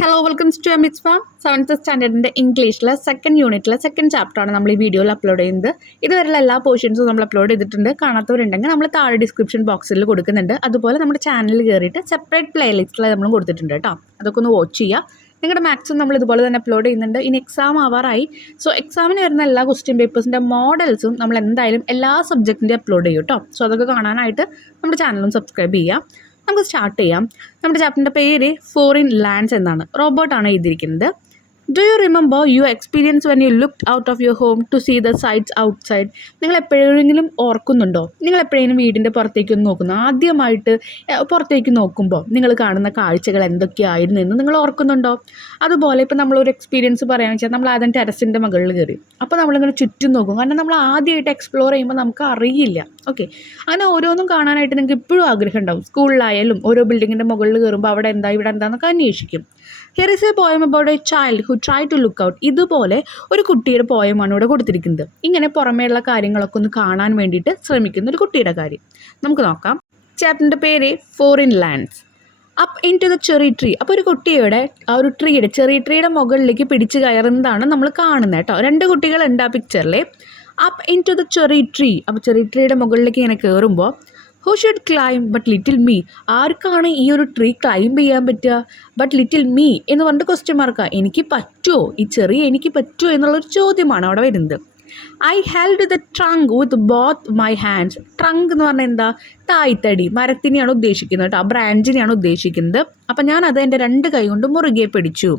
Hello welcomes to Emits farm seventh സ്റ്റാൻഡേർഡിൻ്റെ ഇംഗ്ലീഷിലെ second യൂണിറ്റിലെ സെക്കൻഡ് ചാപ്റ്ററാണ് നമ്മൾ ഈ വീഡിയോയിൽ അപ്ലോഡ് ചെയ്യുന്നത്. ഇതുവരെയുള്ള എല്ലാ പോർഷൻസും നമ്മൾ അപ്ലോഡ് ചെയ്തിട്ടുണ്ട്. കാണാത്തവരുണ്ടെങ്കിൽ നമ്മൾ താഴെ ഡിസ്ക്രിപ്ഷൻ ബോക്സിൽ കൊടുക്കുന്നുണ്ട്. അതുപോലെ നമ്മുടെ ചാനലിൽ കയറിയിട്ട് സെപ്പറേറ്റ് പ്ലേലിസ്റ്റിൽ നമ്മൾ കൊടുത്തിട്ടുണ്ട് കേട്ടോ. അതൊക്കെ ഒന്ന് വാച്ച് ചെയ്യുക. നിങ്ങളുടെ മാത്സും നമ്മൾ ഇതുപോലെ തന്നെ അപ്ലോഡ് ചെയ്യുന്നുണ്ട്. ഇനി എക്സാം ആവാറായി. സോ എക്സാമിന് വരുന്ന എല്ലാ ക്വസ്റ്റ്യൻ പേപ്പേഴ്സിൻ്റെ മോഡൽസും നമ്മൾ എന്തായാലും എല്ലാ സബ്ജക്റ്റിൻ്റെയും അപ്ലോഡ് ചെയ്യും കേട്ടോ. സോ അതൊക്കെ കാണാനായിട്ട് നമ്മുടെ ചാനലും സബ്സ്ക്രൈബ് ചെയ്യുക. നമുക്ക് സ്റ്റാർട്ട് ചെയ്യാം. നമ്മുടെ ചാപ്റ്ററിൻ്റെ പേര് ഫോറിൻ ലാൻഡ്സ് എന്നാണ്. റോബോട്ടാണ് എഴുതിയിരിക്കുന്നത്. Do you remember your experience when you looked out of your home to see the sights outside? നിങ്ങൾ എപ്പോഴെങ്കിലും ഓർക്കുന്നുണ്ടോ? നിങ്ങൾ എപ്പോഴെങ്കിലും വീടിൻ്റെ പുറത്തേക്കൊന്ന് നോക്കുന്നു, ആദ്യമായിട്ട് പുറത്തേക്ക് നോക്കുമ്പോൾ നിങ്ങൾ കാണുന്ന കാഴ്ചകൾ എന്തൊക്കെയായിരുന്നു എന്ന് നിങ്ങൾ ഓർക്കുന്നുണ്ടോ? അതുപോലെ ഇപ്പോൾ നമ്മളൊരു എക്സ്പീരിയൻസ് പറയുകയാണെന്ന് വെച്ചാൽ നമ്മൾ ആദ്യം ടെറസിൻ്റെ മുകളിൽ കയറി. അപ്പോൾ നമ്മളിങ്ങനെ ചുറ്റും നോക്കും. കാരണം നമ്മൾ ആദ്യമായിട്ട് എക്സ്പ്ലോർ ചെയ്യുമ്പോൾ നമുക്ക് അറിയില്ല. ഓക്കെ, അങ്ങനെ ഓരോന്നും കാണാനായിട്ട് നിങ്ങൾക്ക് ഇപ്പോഴും ആഗ്രഹം ഉണ്ടാവും. സ്കൂളിലായാലും ഓരോ ബിൽഡിങ്ങിൻ്റെ മുകളിൽ കയറുമ്പോൾ അവിടെ എന്താ ഇവിടെ എന്താണെന്നൊക്കെ അന്വേഷിക്കും. Here is a poem about a child who try to look out. ഇതുപോലെ ഒരു കുട്ടിയുടെ പോയമാണ് ഇവിടെ കൊടുത്തിരിക്കുന്നത്. ഇങ്ങനെ പുറമേയുള്ള കാര്യങ്ങളൊക്കെ ഒന്ന് കാണാൻ വേണ്ടിയിട്ട് ശ്രമിക്കുന്ന ഒരു കുട്ടിയുടെ കാര്യം നമുക്ക് നോക്കാം. ചാപ്റ്ററിൻ്റെ പേര് foreign lands. Up in to the cherry tree. അപ്പോൾ ഒരു കുട്ടിയുടെ ആ ഒരു ട്രീയുടെ ചെറി ട്രീയുടെ മുകളിലേക്ക് പിടിച്ച് കയറുന്നതാണ് നമ്മൾ കാണുന്നത് കേട്ടോ. രണ്ട് കുട്ടികളുണ്ട് ആ പിക്ചറിൽ. Up in to the cherry tree. അപ്പോൾ ചെറി ട്രീയുടെ മുകളിലേക്ക് ഇങ്ങനെ കയറുമ്പോൾ who should climb but little me. ആർക്കാണ് ഈ ഒരു ട്രീ ക്ലൈംബ് ചെയ്യാൻ പറ്റുക? ബട്ട് ലിറ്റിൽ മീ എന്ന് പറഞ്ഞിട്ട് ക്വസ്റ്റ്യൻ മാർക്കാണ്. എനിക്ക് പറ്റുമോ, ഈ ചെറിയ എനിക്ക് പറ്റുമോ എന്നുള്ളൊരു ചോദ്യമാണ് അവിടെ വരുന്നത്. I held the trunk with both my hands. Trunk എന്ന് പറഞ്ഞാൽ എന്താ? തായ്തടി, മരത്തിനെയാണ് ഉദ്ദേശിക്കുന്നത് കേട്ടോ, ആ ബ്രാഞ്ചിനെയാണ് ഉദ്ദേശിക്കുന്നത്. അപ്പം ഞാനത് എൻ്റെ രണ്ട് കൈ കൊണ്ട് മുറുകെ പിടിച്ചു.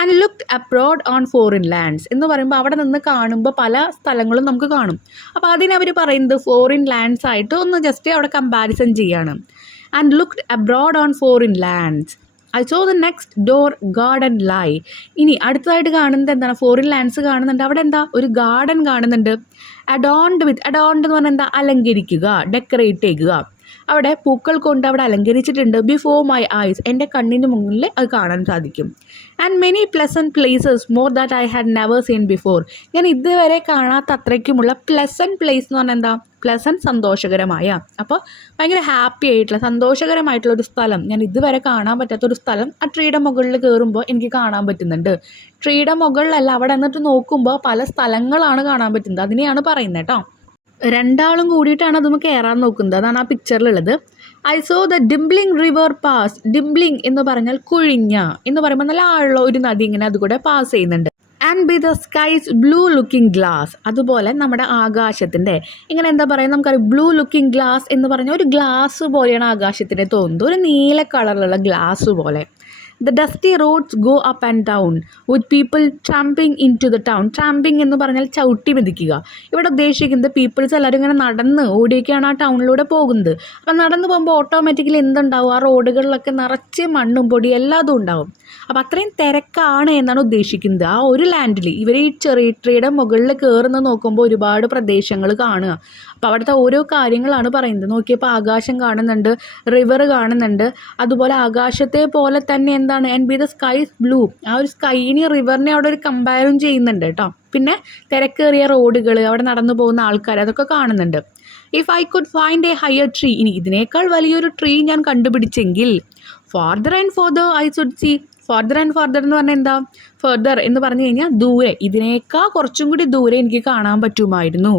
And looked abroad on foreign lands എന്ന് പറയുമ്പോൾ അവിടെ നിന്ന് കാണുമ്പോൾ പല സ്ഥലങ്ങളും നമുക്ക് കാണും. അപ്പോൾ അതിനവർ പറയുന്നത് ഫോറിൻ ലാൻഡ്സ് ആയിട്ട് ഒന്ന് ജസ്റ്റ് അവിടെ കമ്പാരിസൺ ചെയ്യാണ്. And looked abroad on foreign lands. I saw the next door garden lie. ഇനി അടുത്തതായിട്ട് കാണുന്നത് എന്താണ്? ഫോറിൻ ലാൻഡ്സ് കാണുന്നുണ്ട്. അവിടെ എന്താ? ഒരു ഗാർഡൻ കാണുന്നുണ്ട്. അഡോൺഡ് വിത്ത്, അഡോൺഡ് എന്ന് പറഞ്ഞാൽ എന്താ? അലങ്കരിക്കുക, ഡെക്കറേറ്റ് ചെയ്യുക. അവിടെ പൂക്കൾ കൊണ്ട് അവിടെ അലങ്കരിച്ചിട്ടുണ്ട്. ബിഫോർ മൈ ഐസ്, എൻ്റെ കണ്ണിന് മുന്നിൽ അത് കാണാൻ സാധിക്കും. And many pleasant places more that I had never seen before. ഞാൻ ഇതുവരെ കാണാത്ത അത്രയ്ക്കുമുള്ള പ്ലസൻറ്റ് പ്ലേസ് എന്ന് പറഞ്ഞാൽ എന്താ? പ്ലസൻറ്റ്, സന്തോഷകരമായ. അപ്പോൾ ഭയങ്കര ഹാപ്പി ആയിട്ടുള്ള സന്തോഷകരമായിട്ടുള്ളൊരു സ്ഥലം, ഞാൻ ഇതുവരെ കാണാൻ പറ്റാത്തൊരു സ്ഥലം ആ ട്രീയുടെ മുകളിൽ കയറുമ്പോൾ എനിക്ക് കാണാൻ പറ്റുന്നുണ്ട്. ട്രീയുടെ മുകളിലല്ല, അവിടെ എന്നിട്ട് നോക്കുമ്പോൾ പല സ്ഥലങ്ങളാണ് കാണാൻ പറ്റുന്നത്. അതിനെയാണ് പറയുന്നത് കേട്ടോ. രണ്ടാളും കൂടിയിട്ടാണ് അതൊന്ന് കയറാൻ നോക്കുന്നത്. അതാണ് ആ പിക്ചറിലുള്ളത്. I saw the dimpling river pass. Dimpling എന്ന് പറഞ്ഞാൽ കുഴിഞ്ഞ എന്ന് പറയുമ്പോൾ നല്ല ആഴമുള്ള ഒരു നദി ഇങ്ങനെ അതുകൂടെ പാസ് ചെയ്യുന്നുണ്ട്. And B the skies blue looking glass. അതുപോലെ നമ്മുടെ ആകാശത്തിൻ്റെ ഇങ്ങനെ എന്താ പറയുക, നമുക്കറിയാം ബ്ലൂ ലുക്കിംഗ് ഗ്ലാസ് എന്ന് പറഞ്ഞാൽ ഒരു ഗ്ലാസ് പോലെയാണ് ആകാശത്തിൻ്റെ തോന്നുന്നത്, ഒരു നീല കളറിലുള്ള ഗ്ലാസ് പോലെ. The dusty roads go up and down with people tramping into the town. Tramping എന്ന് പറഞ്ഞാൽ ചവിട്ടി മെതിക്കുക. ഇവിടെ ഉദ്ദേശിക്കുന്നത് പീപ്പിൾസ് എല്ലാവരും ഇങ്ങനെ നടന്ന് ഓടിയൊക്കെയാണ് ആ ടൗണിലൂടെ പോകുന്നത്. അപ്പം നടന്ന് പോകുമ്പോൾ ഓട്ടോമാറ്റിക്കലി എന്തുണ്ടാവും? ആ റോഡുകളിലൊക്കെ നിറച്ച് മണ്ണും പൊടി എല്ലാതും ഉണ്ടാവും. അപ്പം അത്രയും തിരക്കാണ് എന്നാണ് ഉദ്ദേശിക്കുന്നത്. ആ ഒരു ലാൻഡിൽ ഇവർ ഈ ചെറിയ ട്രീയുടെ മുകളിൽ കയറുന്ന നോക്കുമ്പോൾ ഒരുപാട് പ്രദേശങ്ങൾ കാണുക. അപ്പോൾ അവിടുത്തെ ഓരോ കാര്യങ്ങളാണ് പറയുന്നത്. നോക്കിയപ്പോൾ ആകാശം കാണുന്നുണ്ട്, റിവർ കാണുന്നുണ്ട്. അതുപോലെ ആകാശത്തെ പോലെ തന്നെ എന്താണ്? And B the skies blue. ആ ഒരു സ്കൈനെ റിവറിനെ അവിടെ ഒരു കമ്പയറും ചെയ്യുന്നുണ്ട് കേട്ടോ. പിന്നെ തിരക്കേറിയ റോഡുകൾ, അവിടെ നടന്നു പോകുന്ന ആൾക്കാർ, അതൊക്കെ കാണുന്നുണ്ട്. If I could find a higher tree. ഇനി ഇതിനേക്കാൾ വലിയൊരു ട്രീ ഞാൻ കണ്ടുപിടിച്ചെങ്കിൽ farther and further I should see. Further and further എന്ന് പറഞ്ഞാൽ എന്താ? ഫർദർ എന്ന് പറഞ്ഞു കഴിഞ്ഞാൽ ദൂരെ, ഇതിനേക്കാൾ കുറച്ചും കൂടി ദൂരെ എനിക്ക് കാണാൻ പറ്റുമായിരുന്നു.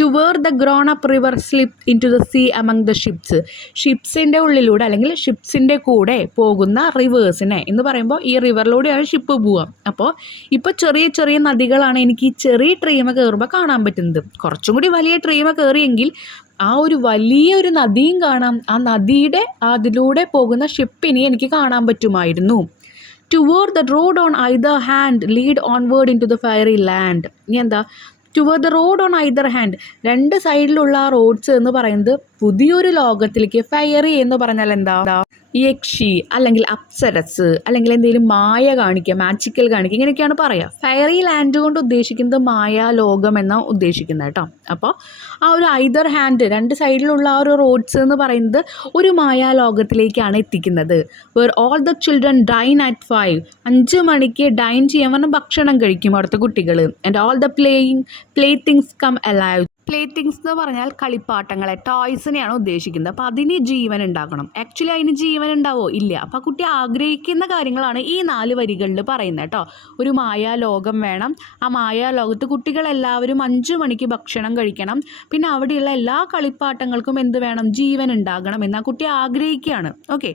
To where the grown up river slip in to the sea among the ships. ഷിപ്സിൻ്റെ ഉള്ളിലൂടെ അല്ലെങ്കിൽ ഷിപ്സിൻ്റെ കൂടെ പോകുന്ന റിവേഴ്സിനെ എന്ന് പറയുമ്പോൾ ഈ റിവറിലൂടെയാണ് ഷിപ്പ് പോവുക. അപ്പോൾ ഇപ്പോൾ ചെറിയ ചെറിയ നദികളാണ് എനിക്ക് ഈ ചെറിയ ട്രീമ കയറുമ്പോൾ കാണാൻ പറ്റുന്നത്. കുറച്ചും കൂടി വലിയ ട്രീമ കയറിയെങ്കിൽ ആ ഒരു വലിയൊരു നദിയും കാണാം. ആ നദിയുടെ അതിലൂടെ പോകുന്ന ഷിപ്പിനെ എനിക്ക് കാണാൻ പറ്റുമായിരുന്നു. Toward the road on either hand lead onward in to the fairy land. ഇനി എന്താ? Toward the road on either hand, രണ്ട് സൈഡിലുള്ള ആ റോഡ്സ് എന്ന് പറയുന്നത് പുതിയൊരു ലോകത്തിലേക്ക്. ഫയറി എന്ന് പറഞ്ഞാൽ എന്താ? യക്ഷി അല്ലെങ്കിൽ അപ്സരസ് അല്ലെങ്കിൽ എന്തെങ്കിലും മായ കാണിക്കുക, മാജിക്കൽ കാണിക്കുക, ഇങ്ങനെയൊക്കെയാണ് പറയുക. ഫയറി ലാൻഡ് കൊണ്ട് ഉദ്ദേശിക്കുന്നത് മായ ലോകം എന്നാണ് ഉദ്ദേശിക്കുന്നത് കേട്ടോ. അപ്പോൾ ആ ഒരു ഐദർ ഹാൻഡ്, രണ്ട് സൈഡിലുള്ള ആ ഒരു റോഡ്സ് എന്ന് പറയുന്നത് ഒരു മായ ലോകത്തിലേക്കാണ് എത്തിക്കുന്നത്. Where all the children dine at 5. 5 മണിക്ക് ഡൈൻ ചെയ്യാൻ പറഞ്ഞാൽ ഭക്ഷണം കഴിക്കും അവിടുത്തെ കുട്ടികൾ. And all the play things come alive. Play things എന്ന് പറഞ്ഞാൽ കളിപ്പാട്ടങ്ങളെ, ടോയ്സിനെയാണ് ഉദ്ദേശിക്കുന്നത്. അപ്പോൾ അതിന് ജീവൻ ഉണ്ടാക്കണം. ആക്ച്വലി അതിന് ജീവൻ ഉണ്ടാവോ? ഇല്ല. അപ്പോൾ ആ കുട്ടി ആഗ്രഹിക്കുന്ന കാര്യങ്ങളാണ് ഈ 4 വരികളിൽ പറയുന്നത് കേട്ടോ. ഒരു മായാലോകം വേണം. ആ മായാലോകത്ത് കുട്ടികളെല്ലാവരും 5 മണിക്ക് ഭക്ഷണം കഴിക്കണം. പിന്നെ അവിടെയുള്ള എല്ലാ കളിപ്പാട്ടങ്ങൾക്കും എന്ത് വേണം? ജീവൻ ഉണ്ടാകണം എന്ന് ആ കുട്ടി ആഗ്രഹിക്കുകയാണ്. ഓക്കെ.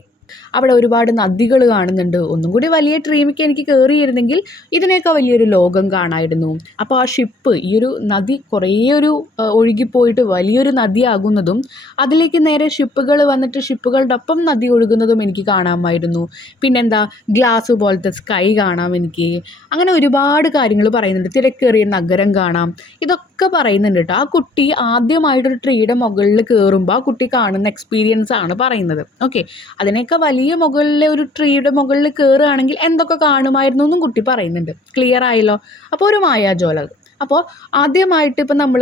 അവിടെ ഒരുപാട് നദികൾ കാണുന്നുണ്ട്. ഒന്നും കൂടി വലിയ ട്രീമിക്ക് എനിക്ക് കയറിയിരുന്നെങ്കിൽ ഇതിനേക്കാൾ വലിയൊരു ലോകം കാണായിരുന്നു. അപ്പോൾ ആ ഷിപ്പ്, ഈ ഒരു നദി കുറേ ഒഴുകിപ്പോയിട്ട് വലിയൊരു നദിയാകുന്നതും അതിലേക്ക് നേരെ ഷിപ്പുകൾ വന്നിട്ട് ഷിപ്പുകളുടെ ഒപ്പം നദി ഒഴുകുന്നതും എനിക്ക് കാണാമായിരുന്നു. പിന്നെന്താ, ഗ്ലാസ് പോലത്തെ സ്കൈ കാണാം എനിക്ക്. അങ്ങനെ ഒരുപാട് കാര്യങ്ങൾ പറയുന്നുണ്ട്. തിരക്കേറിയ നഗരം കാണാം. ഇതൊക്കെ പറയുന്നുണ്ട് കേട്ടോ. ആ കുട്ടി ആദ്യമായിട്ടൊരു ട്രീയുടെ മുകളിൽ കയറുമ്പോൾ ആ കുട്ടി കാണുന്ന എക്സ്പീരിയൻസ് ആണ് പറയുന്നത്. ഓക്കെ. അതിനേക്കാൾ വലിയ മുകളിലെ ഒരു ട്രീയുടെ മുകളിൽ കയറുകയാണെങ്കിൽ എന്തൊക്കെ കാണുമായിരുന്നു എന്നും കുട്ടി പറയുന്നുണ്ട്. ക്ലിയർ ആയല്ലോ? അപ്പോൾ ഒരു മായാജോലകം. അപ്പോൾ ആദ്യമായിട്ട് ഇപ്പം നമ്മൾ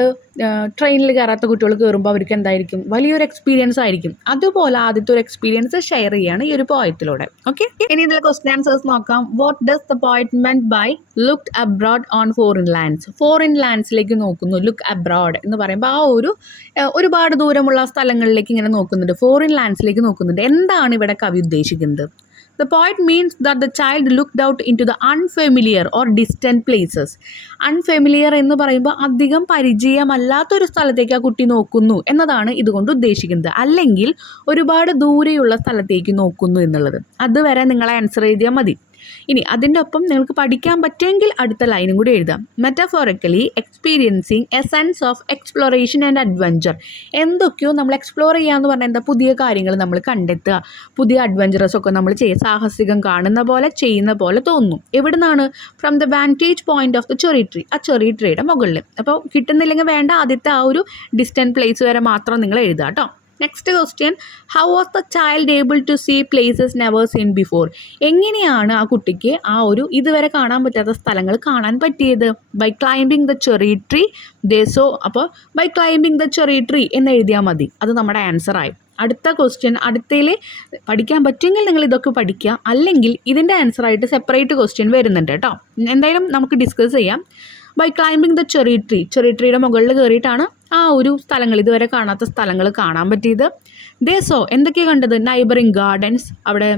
ട്രെയിനിൽ കയറാത്ത കുട്ടികൾ കയറുമ്പോൾ അവർക്ക് എന്തായിരിക്കും? വലിയൊരു എക്സ്പീരിയൻസ് ആയിരിക്കും. അതുപോലെ ആദ്യത്തെ ഒരു എക്സ്പീരിയൻസ് ഷെയർ ചെയ്യാണ് ഈ ഒരു പോയത്തിലൂടെ. ഓക്കെ. ഇനി ഇതിലെ ക്വസ്റ്റ്യൻ ആൻസേഴ്സ് നോക്കാം. What does the poet meant by looked abroad on foreign lands? Foreign ലാൻഡ്സിലേക്ക് നോക്കുന്നു. ലുക്ക് അബ്രോഡ് എന്ന് പറയുമ്പോൾ ആ ഒരുപാട് ദൂരമുള്ള സ്ഥലങ്ങളിലേക്ക് ഇങ്ങനെ നോക്കുന്നുണ്ട്. ഫോറിൻ ലാൻഡ്സിലേക്ക് നോക്കുന്നുണ്ട്. എന്താണ് ഇവിടെ കവി ഉദ്ദേശിക്കുന്നത്? The poet means that the child looked out into the unfamiliar or distant places. Unfamiliar എന്ന് പറയുമ്പോൾ അധികം പരിചയമല്ലാത്തൊരു സ്ഥലത്തേക്ക് ആ കുട്ടി നോക്കുന്നു എന്നതാണ് ഇതുകൊണ്ട് ഉദ്ദേശിക്കുന്നത്. അല്ലെങ്കിൽ ഒരുപാട് ദൂരെയുള്ള സ്ഥലത്തേക്ക് നോക്കുന്നു എന്നുള്ളത്. അതുവരെ നിങ്ങളെ ആൻസർ എഴുതിയാൽ മതി. ഇനി അതിൻ്റെ ഒപ്പം നിങ്ങൾക്ക് പഠിക്കാൻ പറ്റുമെങ്കിൽ അടുത്ത ലൈനും കൂടി എഴുതാം. Metaphorically experiencing a sense of exploration and adventure. എന്തൊക്കെയോ നമ്മൾ എക്സ്പ്ലോർ ചെയ്യാന്ന് പറഞ്ഞാൽ എന്താ? പുതിയ കാര്യങ്ങൾ നമ്മൾ കണ്ടെത്തുക, പുതിയ അഡ്വഞ്ചറസ് ഒക്കെ നമ്മൾ ചെയ്യുക, സാഹസികം കാണുന്ന പോലെ ചെയ്യുന്ന പോലെ തോന്നും. എവിടെ നിന്നാണ്? From the vantage point of the cherry tree. ആ ചെറി ട്രീയുടെ മുകളിൽ. അപ്പോൾ കിട്ടുന്നില്ലെങ്കിൽ വേണ്ട, ആദ്യത്തെ ആ ഒരു ഡിസ്റ്റൻറ്റ് പ്ലേസ് വരെ മാത്രം നിങ്ങൾ എഴുതുക കേട്ടോ. Next question, how was the child able to see places never seen before? എങ്ങനെയാണ് ആ കുട്ടിക്ക് ആ ഒരു ഇതുവരെ കാണാൻ പറ്റാത്ത സ്ഥലങ്ങൾ കാണാൻ പറ്റിയത്? By climbing the cherry tree they saw. അപ്പോൾ by climbing the cherry tree എന്ന് എഴുതിയാൽ മതി. അത് നമ്മുടെ ആൻസറായി. അടുത്ത ക്വസ്റ്റ്യൻ, അടുത്തതിൽ പഠിക്കാൻ പറ്റുമെങ്കിൽ നിങ്ങൾ ഇതൊക്കെ പഠിക്കുക. അല്ലെങ്കിൽ ഇതിൻ്റെ ആൻസറായിട്ട് സെപ്പറേറ്റ് ക്വസ്റ്റ്യൻ വരുന്നുണ്ട് കേട്ടോ. എന്തായാലും നമുക്ക് ഡിസ്കസ് ചെയ്യാം. By climbing the cherry tree, cherry ട്രീയുടെ മുകളിൽ കയറിയിട്ടാണ് ആ ഒരു സ്ഥലങ്ങൾ, ഇതുവരെ കാണാത്ത സ്ഥലങ്ങൾ കാണാൻ പറ്റിയത്. ദേ സോ, എന്തൊക്കെയാണ് കണ്ടത്? നൈബറിങ് ഗാർഡൻസ്, അവിടെ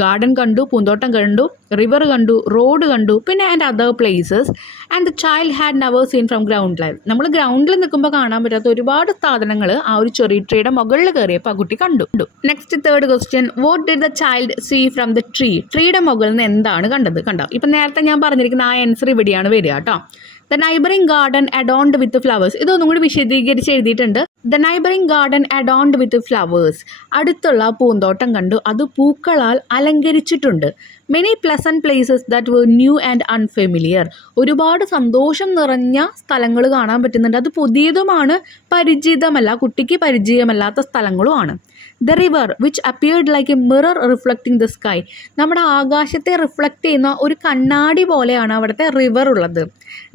ഗാർഡൻ കണ്ടു, പൂന്തോട്ടം കണ്ടു, റിവർ കണ്ടു, റോഡ് കണ്ടു, പിന്നെ and other places. And the child had never seen from ground live. നമ്മൾ ഗ്രൗണ്ടിൽ നിൽക്കുമ്പോൾ കാണാൻ പറ്റാത്ത ഒരുപാട് സാധനങ്ങൾ ആ ഒരു ചെറി ട്രീയുടെ മുകളിൽ കയറിയപ്പോൾ ആ കുട്ടി കണ്ടു. Next third question, what did the child see from the tree? ട്രീയുടെ മുകളിൽ നിന്ന് എന്താണ് കണ്ടത്? കണ്ടോ? ഇപ്പം നേരത്തെ ഞാൻ പറഞ്ഞിരിക്കുന്ന ആ ആൻസർ ഇവിടെയാണ് വരിക കേട്ടോ. The neighbouring garden adorned with flowers. ഇതൊന്നും കൂടി വിശദീകരിച്ച് എഴുതിയിട്ടുണ്ട്. The neighbouring garden adorned with flowers. അടുത്തുള്ള പൂന്തോട്ടം കണ്ടു, അത് പൂക്കളാൽ അലങ്കരിച്ചിട്ടുണ്ട്. Many pleasant places that were new and unfamiliar. ഒരുപാട് സന്തോഷം നിറഞ്ഞ സ്ഥലങ്ങൾ കാണാൻ പറ്റുന്നുണ്ട്. അത് പുതിയതുമാണ്, പരിചിതമല്ല, കുട്ടിക്ക് പരിചയമല്ലാത്ത സ്ഥലങ്ങളുമാണ്. The river which appeared like a mirror reflecting the sky. നമ്മുടെ ആകാശത്തെ റിഫ്ലക്റ്റ് ചെയ്യുന്ന ഒരു കണ്ണാടി പോലെയാണ് അവിടുത്തെ റിവർ ഉള്ളത്.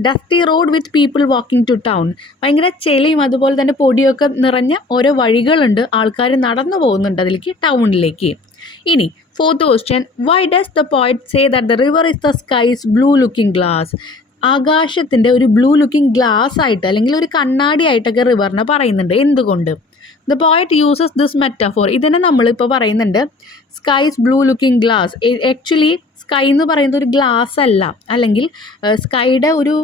Dusty road with people walking to town. ഭയങ്കര ചെളിയും അതുപോലെ തന്നെ പൊടിയൊക്കെ നിറഞ്ഞ ഓരോ വഴികളുണ്ട്, ആൾക്കാർ നടന്നു പോകുന്നുണ്ട് അതിലേക്ക്, ടൗണിലേക്ക്. ഇനി fourth question, why does the poet say that the river is the skies blue looking glass? ആകാശത്തിൻ്റെ ഒരു ബ്ലൂ ലുക്കിംഗ് ഗ്ലാസ് ആയിട്ട് അല്ലെങ്കിൽ ഒരു കണ്ണാടി ആയിട്ടൊക്കെ റിവറിനെ പറയുന്നുണ്ട്. എന്തുകൊണ്ട്? The poet uses this metaphor. ഇതിനെ നമ്മളിപ്പോൾ പറയുന്നുണ്ട് sky's blue looking glass. Actually sky എന്ന് പറയുന്നത് ഒരു ഗ്ലാസ് അല്ല, അല്ലെങ്കിൽ സ്കൈയുടെ ഒരു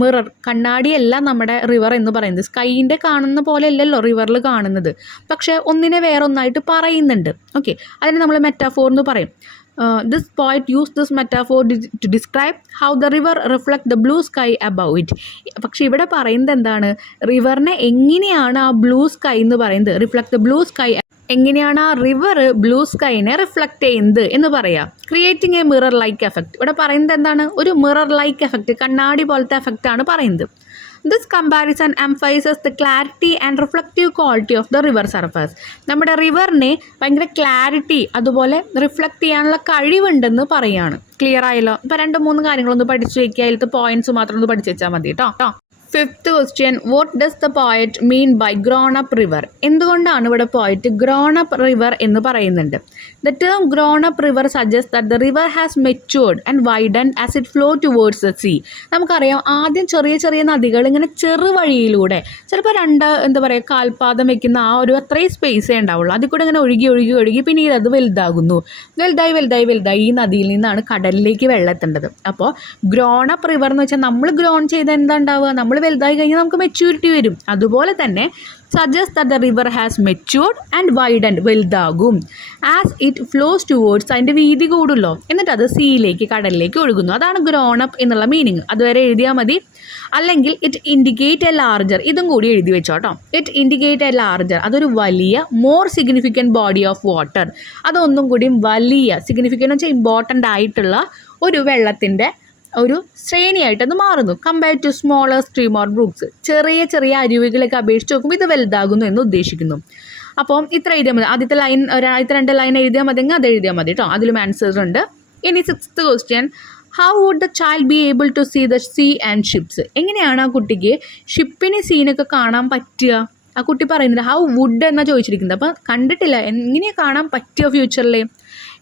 മിറർ, കണ്ണാടിയല്ല നമ്മുടെ റിവർ എന്ന് പറയുന്നത്. സ്കൈൻ്റെ കാണുന്ന പോലെ അല്ലല്ലോ റിവറിൽ കാണുന്നത്, പക്ഷേ ഒന്നിനെ വേറെ ഒന്നായിട്ട് പറയുന്നുണ്ട്. ഓക്കെ, അതിനെ നമ്മൾ മെറ്റാഫോർ എന്ന് പറയും. This poet used this metaphor to describe how the river reflects the blue sky above it. പക്ഷേ ഇവിടെ പറയുന്നത് എന്താണ്? റിവറിനെ എങ്ങനെയാണ് ആ ബ്ലൂ സ്കൈ എന്ന് പറയുന്നത്, റിഫ്ലക്ട് ദ ബ്ലൂ സ്കൈ, എങ്ങനെയാണ് ആ റിവർ ബ്ലൂ സ്കൈനെ റിഫ്ലക്റ്റ് ചെയ്യുന്നത് എന്ന് പറയാം. Creating A mirror like effect. ഇവിടെ പറയുന്നത് എന്താണ്? ഒരു മിറർ ലൈക്ക് എഫക്റ്റ്, കണ്ണാടി പോലത്തെ എഫക്റ്റ് ആണ് പറയുന്നത്. This comparison emphasizes the clarity and reflective quality of the river surface. നമ്മുടെ റിവറിനെ ഭയങ്കര ക്ലാരിറ്റി അതുപോലെ റിഫ്ലക്റ്റ് ചെയ്യാനുള്ള കഴിവുണ്ടെന്ന് പറയുകയാണ്. ക്ലിയർ ആയല്ലോ? ഇപ്പോൾ 2-3 കാര്യങ്ങളൊന്ന് പഠിച്ചു വയ്ക്കുക, അതിലത്തെ പോയിന്റ്സ് മാത്രം ഒന്ന് പഠിച്ചു വെച്ചാൽ മതി കേട്ടോ. Fifth question, what does the poet mean by grown up river? എന്തുകൊണ്ടാണ് ഇവിടെ പോയറ്റ് ഗ്രോൺ അപ്പ് റിവർ എന്ന് പറയുന്നുണ്ട്? The term grown up river suggest that the river has matured and widen as it flow towards the sea. നമുക്കറിയാം, ആദ്യം ചെറിയ ചെറിയ നദികൾ ഇങ്ങനെ ചെറു വഴിയിലൂടെ ചിലപ്പോൾ കാൽപാദം വെക്കുന്ന ആ ഒരു അത്രയും സ്പേസേ ഉണ്ടാവുള്ളൂ. അതിൽ കൂടെ ഇങ്ങനെ ഒഴുകി ഒഴുകി ഒഴുകി പിന്നീട് അത് വലുതാകുന്നു. വലുതായി ഈ നദിയിൽ നിന്നാണ് കടലിലേക്ക് വെള്ളം എത്തേണ്ടത്. അപ്പോൾ ഗ്രോൺ അപ്പ് റിവർ എന്ന് വെച്ചാൽ നമ്മൾ ഗ്രോൺ ചെയ്ത് എന്താ ഉണ്ടാവുക? നമ്മൾ വലുതായി കഴിഞ്ഞാൽ നമുക്ക് മെച്യൂരിറ്റി വരും. അതുപോലെ തന്നെ suggest that the river has matured and widened, വലുതാകും. ആസ് ഇറ്റ് ഫ്ലോസ് ടുവേർഡ്സ്, അതിൻ്റെ വീതി കൂടുമല്ലോ, എന്നിട്ട് അത് സീയിലേക്ക് കടലിലേക്ക് ഒഴുകുന്നു. അതാണ് ഗ്രോൺ അപ്പ് എന്നുള്ള മീനിങ്. അതുവരെ എഴുതിയാൽ മതി. അല്ലെങ്കിൽ ഇറ്റ് ഇൻഡിക്കേറ്റ് എ ലാർജർ, ഇതും കൂടി എഴുതി വെച്ചോട്ടോ. ഇറ്റ് ഇൻഡിക്കേറ്റ് എ ലാർജർ, അതൊരു വലിയ more significant body of water. അതൊന്നും കൂടി വലിയ സിഗ്നിഫിക്കൻ്റ് വെച്ചാൽ ഇമ്പോർട്ടൻ്റ് ആയിട്ടുള്ള ഒരു വെള്ളത്തിൻ്റെ ഒരു ശ്രേണിയായിട്ട് അത് മാറുന്നു. Compare to smaller stream or brooks, ചെറിയ ചെറിയ അരുവികളൊക്കെ അപേക്ഷിച്ച് നോക്കുമ്പോൾ ഇത് വലുതാകുന്നു എന്ന് ഉദ്ദേശിക്കുന്നു. അപ്പം ഇത്ര എഴുതിയാൽ മതി. ആദ്യത്തെ 2 ലൈൻ എഴുതിയാൽ മതിയെങ്കിൽ അത് എഴുതിയാൽ മതി കേട്ടോ. അതിലും ആൻസേഴ്സ് ഉണ്ട്. ഇനി 6th question, how would the child be able to see the sea and ships? എങ്ങനെയാണ് ആ കുട്ടിക്ക് ഷിപ്പിനെ സീനൊക്കെ കാണാൻ പറ്റുക? ആ കുട്ടി പറയുന്നത് ഹൗ വുഡ് എന്നാണ് ചോദിച്ചിരിക്കുന്നത്. അപ്പം കണ്ടിട്ടില്ല, എങ്ങനെയാണ് കാണാൻ പറ്റുക ഫ്യൂച്ചറിൽ?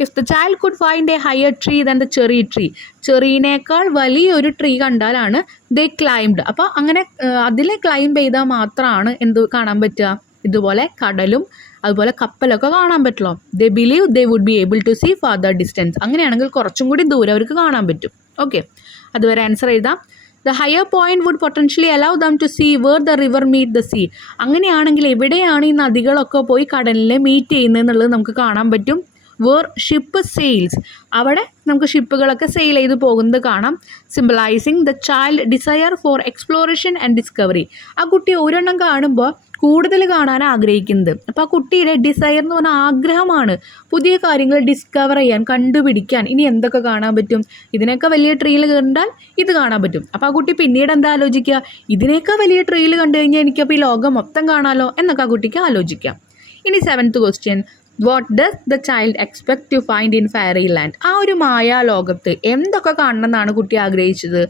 If the child could find a higher tree than the cherry tree, ചെറീനേക്കാൾ വലിയൊരു ട്രീ കണ്ടാലാണ് ദേ ക്ലൈംഡ്. അപ്പോൾ അങ്ങനെ അതിൽ ക്ലൈംബ് ചെയ്താൽ മാത്രമാണ് എന്ത് കാണാൻ പറ്റുക? ഇതുപോലെ കടലും അതുപോലെ കപ്പലൊക്കെ കാണാൻ പറ്റുള്ളൂ. They believe they would be able to see further distance. അങ്ങനെയാണെങ്കിൽ കുറച്ചും കൂടി ദൂരം അവർക്ക് കാണാൻ പറ്റും. ഓക്കെ, അതുവരെ ആൻസർ എഴുതാം. The higher point would potentially allow them to see where the river meet the sea. അങ്ങനെയാണെങ്കിൽ എവിടെയാണ് ഈ നദികളൊക്കെ പോയി കടലിനെ മീറ്റ് ചെയ്യുന്നതെന്നുള്ളത് നമുക്ക് കാണാൻ പറ്റും. വേർ ഷിപ്പ് സെയിൽസ്, അവിടെ നമുക്ക് ഷിപ്പുകളൊക്കെ സെയിൽ ചെയ്ത് പോകുന്നത് കാണാം. Symbolising the child desire for exploration and discovery. ആ കുട്ടി ഒരെണ്ണം കാണുമ്പോൾ കൂടുതൽ കാണാൻ ആഗ്രഹിക്കുന്നത്. അപ്പോൾ ആ കുട്ടിയുടെ ഡിസയർ എന്ന് പറഞ്ഞാൽ ആഗ്രഹമാണ്, പുതിയ കാര്യങ്ങൾ ഡിസ്കവർ ചെയ്യാൻ, കണ്ടുപിടിക്കാൻ. ഇനി എന്തൊക്കെ കാണാൻ പറ്റും? ഇതിനൊക്കെ വലിയ ട്രീയിൽ കണ്ടാൽ ഇത് കാണാൻ പറ്റും. അപ്പോൾ ആ കുട്ടി പിന്നീട് എന്താ ആലോചിക്കുക? ഇതിനേക്കാൾ വലിയ ട്രീയിൽ കണ്ടു കഴിഞ്ഞാൽ എനിക്കപ്പോൾ ഈ ലോകം മൊത്തം കാണാമല്ലോ എന്നൊക്കെ ആ കുട്ടിക്ക് ആലോചിക്കാം. ഇനി 7th question, what does the child expect to find in fairy land? ആ ഒരു മായാലോകത്ത് എന്തൊക്കെ കാണണമെന്നാണ് കുട്ടി ആഗ്രഹിച്ചത്?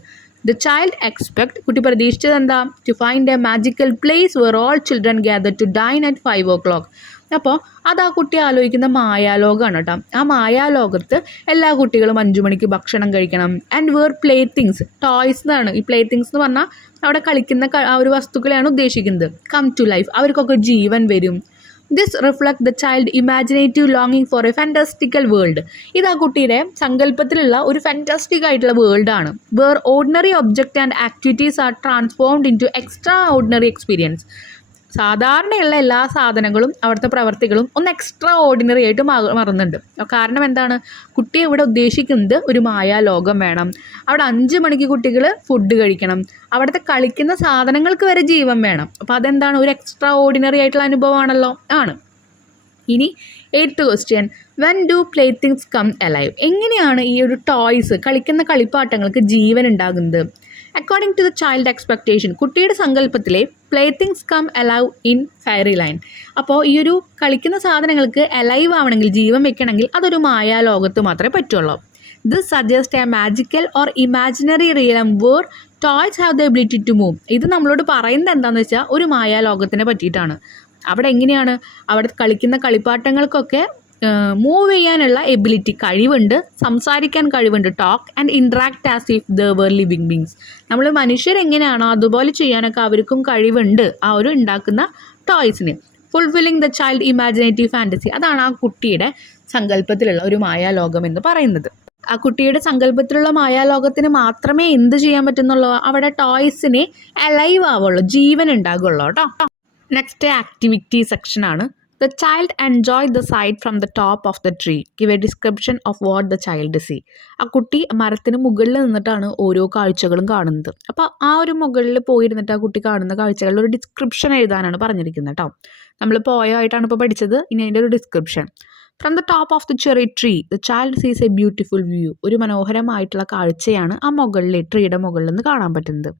ദ ചൈൽഡ് എക്സ്പെക്ട്, കുട്ടി പ്രതീക്ഷിച്ചത് എന്താ? To find a magical place where all children gather to dine at 5 o'clock. അപ്പോൾ അത് ആ കുട്ടി ആലോചിക്കുന്ന മായാലോകമാണ് കേട്ടോ. ആ മായാലോകത്ത് എല്ലാ കുട്ടികളും 5 മണിക്ക് ഭക്ഷണം കഴിക്കണം. And where play things, toys എന്നാണ് ഈ പ്ലേ തിങ്സ് എന്ന് പറഞ്ഞാൽ അവിടെ കളിക്കുന്ന ആ ഒരു വസ്തുക്കളെയാണ് ഉദ്ദേശിക്കുന്നത്. കം ടു ലൈഫ്, അവർക്കൊക്കെ ജീവൻ വരും. This reflect the child imaginative ലോങ്ങിങ് ഫോർ എ ഫാൻറ്റാസ്റ്റിക്കൽ വേൾഡ്. ഇത് ആ കുട്ടിയുടെ സങ്കല്പത്തിലുള്ള ഒരു ഫാൻറ്റാസ്റ്റിക് ആയിട്ടുള്ള വേൾഡാണ്. Where ordinary object and activities are transformed into extraordinary experience. സാധാരണയുള്ള എല്ലാ സാധനങ്ങളും അവിടുത്തെ പ്രവർത്തികളും ഒന്ന് എക്സ്ട്രാ ഓർഡിനറി ആയിട്ട് മാറുന്നുണ്ട്. കാരണം എന്താണ്? കുട്ടി ഇവിടെ ഉദ്ദേശിക്കുന്നത് ഒരു മായാലോകം വേണം. അവിടെ 5 മണിക്ക് കുട്ടികൾ ഫുഡ് കഴിക്കണം. അവിടുത്തെ കളിക്കുന്ന സാധനങ്ങൾക്ക് വരെ ജീവൻ വേണം. അപ്പോൾ അതെന്താണ്? ഒരു എക്സ്ട്രാ ഓർഡിനറി ആയിട്ടുള്ള അനുഭവമാണല്ലോ. ആണ്. ഇനി 8th question, when do play things come alive? എങ്ങനെയാണ് ഈ ഒരു ടോയ്സ്, കളിക്കുന്ന കളിപ്പാട്ടങ്ങൾക്ക് ജീവൻ ഉണ്ടാകുന്നത്? According to the child expectation, കുട്ടിയുടെ സങ്കല്പത്തിലെ play things come alive in fairy land. അപ്പോൾ ഈ ഒരു കളിക്കുന്ന സാധനങ്ങൾക്ക് അലൈവ് ആവണമെങ്കിൽ, ജീവൻ വെക്കണമെങ്കിൽ അതൊരു മായാലോകത്ത് മാത്രമേ പറ്റുള്ളൂ. This suggest a magical or imaginary realm where toys have the ability to move. ഇത് നമ്മളോട് പറയുന്നത് എന്താണെന്ന് വെച്ചാൽ ഒരു മായാലോകത്തിനെ പറ്റിയിട്ടാണ്. അവിടെ എങ്ങനെയാണ്? അവിടെ കളിക്കുന്ന കളിപ്പാട്ടങ്ങൾക്കൊക്കെ മൂവ് ചെയ്യാനുള്ള എബിലിറ്റി, കഴിവുണ്ട്, സംസാരിക്കാൻ കഴിവുണ്ട്. Talk and interact as if they were living beings. നമ്മൾ മനുഷ്യരെങ്ങനെയാണോ അതുപോലെ ചെയ്യാനൊക്കെ അവർക്കും കഴിവുണ്ട് ആ ഒരു ഉണ്ടാക്കുന്ന ടോയ്സിന്. Fulfilling the child imaginative fantasy, അതാണ് ആ കുട്ടിയുടെ സങ്കല്പത്തിലുള്ള ഒരു മായാലോകം എന്ന് പറയുന്നത്. ആ കുട്ടിയുടെ സങ്കല്പത്തിലുള്ള മായാലോകത്തിന് മാത്രമേ എന്ത് ചെയ്യാൻ പറ്റുന്നുള്ളൂ? അവിടെ ടോയ്സിന് അലൈവ് ആവുള്ളൂ, ജീവൻ ഉണ്ടാകുള്ളൂ കേട്ടോ. നെക്സ്റ്റ് ആക്ടിവിറ്റി സെക്ഷനാണ്. The child enjoy the sight from the top of the tree. Give a description of what the child see. ആ കുട്ടി മരത്തിന് മുകളിൽ നിന്നിട്ടാണ് ഓരോ കാഴ്ചകളും കാണുന്നത്. അപ്പോൾ ആ ഒരു മുകളിൽ പോയിരുന്നിട്ട് ആ കുട്ടി കാണുന്ന കാഴ്ചകളുടെ ഒരു ഡിസ്ക്രിപ്ഷൻ എഴുതാനാണ് പറഞ്ഞിരിക്കുന്നത് കേട്ടോ. നമ്മൾ പോയതായിട്ടാണ് ഇപ്പോൾ പഠിച്ചത്. ഇനി അതിൻ്റെ ഒരു description. From the top of the cherry tree the child സീസ് എ ബ്യൂട്ടിഫുൾ വ്യൂ. ഒരു മനോഹരമായിട്ടുള്ള കാഴ്ചയാണ് ആ മുകളിൽ, ട്രീയുടെ മുകളിൽ നിന്ന് കാണാൻ പറ്റുന്നത്.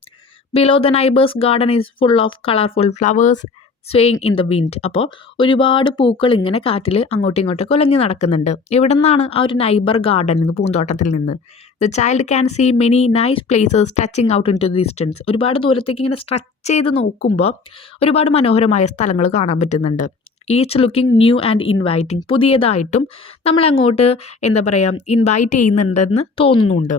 Below the neighbours garden is full of colourful flowers. swaying in the wind. അപ്പോൾ ഒരുപാട് പൂക്കൾ ഇങ്ങനെ കാറ്റിൽ അങ്ങോട്ടും ഇങ്ങോട്ടൊക്കെ ഉലഞ്ഞു നടക്കുന്നുണ്ട്. എവിടെ നിന്നാണ്? ആ ഒരു നൈബർ ഗാർഡനിൽ നിന്ന്, പൂന്തോട്ടത്തിൽ നിന്ന്. The child can see many nice places touching out in to the distance. ഒരുപാട് ദൂരത്തേക്ക് ഇങ്ങനെ സ്ട്രെച്ച് ചെയ്ത് നോക്കുമ്പോൾ ഒരുപാട് മനോഹരമായ സ്ഥലങ്ങൾ കാണാൻ പറ്റുന്നുണ്ട്. Each looking new and inviting. പുതിയതായിട്ടും നമ്മളങ്ങോട്ട് എന്താ പറയുക, ഇൻവൈറ്റ് ചെയ്യുന്നുണ്ടെന്ന് തോന്നുന്നുണ്ട്.